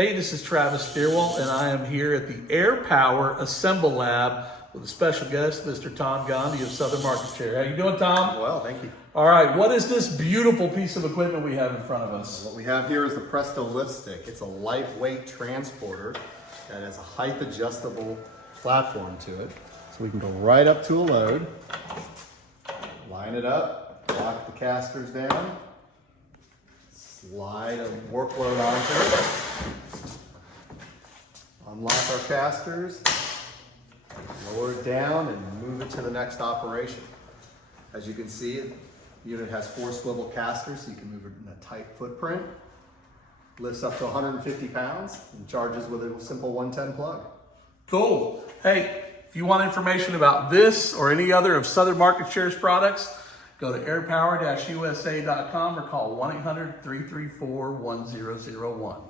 Hey, this is Travis Steerwalt, and I am here at the Air Power Assemble Lab with a special guest, Mr. Tom Gandhi of Southern Market Chair. How you doing, Tom? Well, thank you. All right, what is this beautiful piece of equipment we have in front of us? What we have here is the Presto LiftStik. It's a lightweight transporter that has a height adjustable platform to it. So we can go right up to a load, line it up, lock the casters down, slide a workload onto it, unlock our casters, lower it down and move it to the next operation. As you can see, the unit has 4 swivel casters, so you can move it in a tight footprint. Lifts up to 150 pounds and charges with a simple 110 plug. Cool. Hey, if you want information about this or any other of Southern Market Chair's products, go to airpower-usa.com or call 1-800-334-1001.